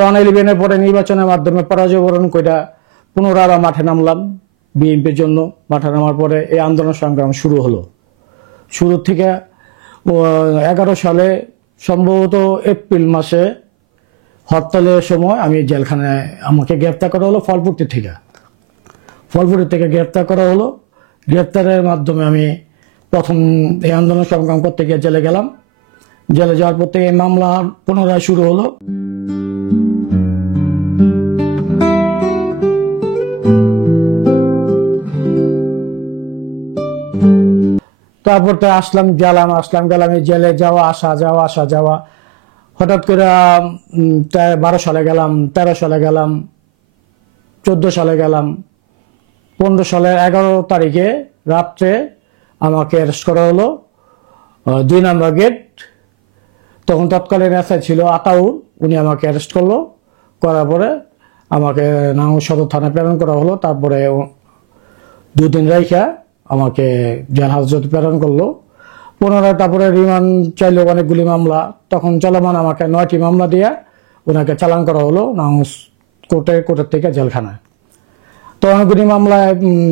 2011-এর পরে নির্বাচনের মাধ্যমে পরাজয় বরণ কইরা পুনরায় আবার মাঠে নামলাম বিএনপির জন্য। মাঠে নামার পরে এই আন্দোলন সংগ্রাম শুরু হলো। শুরু থেকে 11 সালে সম্ভবত এপ্রিল মাসে হরতালের সময় আমি জেলখানায় আমাকে গ্রেপ্তার করা হলো ফলপুরটি থেকে গ্রেপ্তার করা হলো। গ্রেপ্তারের মাধ্যমে আমি প্রথম এই আন্দোলন সংগ্রাম করতে গিয়ে জেলে গেলাম। জেলে যাওয়ার পর থেকে এই মামলা পুনরায় শুরু হলো। তারপর তো আসলাম গেলাম জেলে যাওয়া আসা হঠাৎ করে 12 সালে গেলাম, 13 সালে গেলাম, 14 সালে গেলাম, 15 সালের 11 তারিখে রাত্রে আমাকে অ্যারেস্ট করা হলো 2 নম্বর গেট। তখন তৎকালীন এসআই ছিল আতাউর, উনি আমাকে অ্যারেস্ট করলো। করার পরে আমাকে নাঙ্গল সদর থানায় প্রেরণ করা হলো। তারপরে 2 দিন রাইখা আমাকে জেল হাজতে প্রেরণ করলো। পুনরায় তারপরে রিমান্ড চাইলো অনেকগুলি মামলা, তখন চলমান আমাকে 9টি মামলা দিয়ে ওনাকে চালান করা হলো নাঙ্গল কোর্টের থেকে জেলখানায়। তো অনেকগুলি মামলায়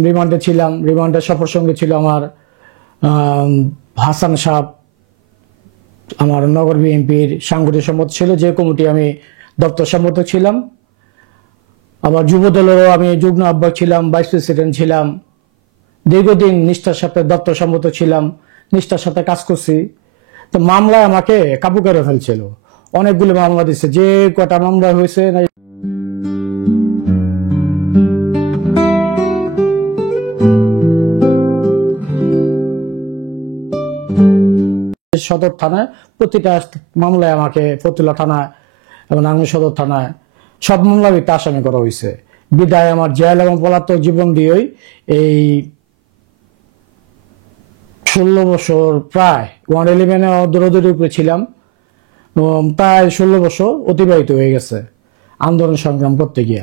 রিমান্ডে ছিলাম। রিমান্ডের সফর সঙ্গে ছিল আমার হাসান সাহেব, আমার নগর বিএনপির সাংগঠনিক সম্পাদক ছিল, যে কমিটি আমি দপ্তর সম্পাদক ছিলাম। আবার যুব দলেরও আমি যুগ্ম আহ্বায়ক ছিলাম, ভাইস প্রেসিডেন্ট ছিলাম। দীর্ঘদিন নিষ্ঠার সাথে দপ্তর সম্পাদক ছিলাম, নিষ্ঠার সাথে কাজ করছি। তো মামলায় আমাকে কাবু করে ফেলছিল, অনেকগুলো মামলা দিচ্ছে। যে কটা মামলা হয়েছে সদর থানায়, প্রতিটা মামলায় আমাকে ফতুল্লা থানায় এবং নাঙ্গল সদর থানায় সব মামলাতে আসামি করা হয়েছে। বিদায় আমার জেল এবং পলাতক জীবন দিয়েই এই 16 বছর প্রায় 111-এ দৌড়াদৌড়ির উপরে ছিলাম। প্রায় 16 বছর অতিবাহিত হয়ে গেছে আন্দোলন সংগ্রাম করতে গিয়ে।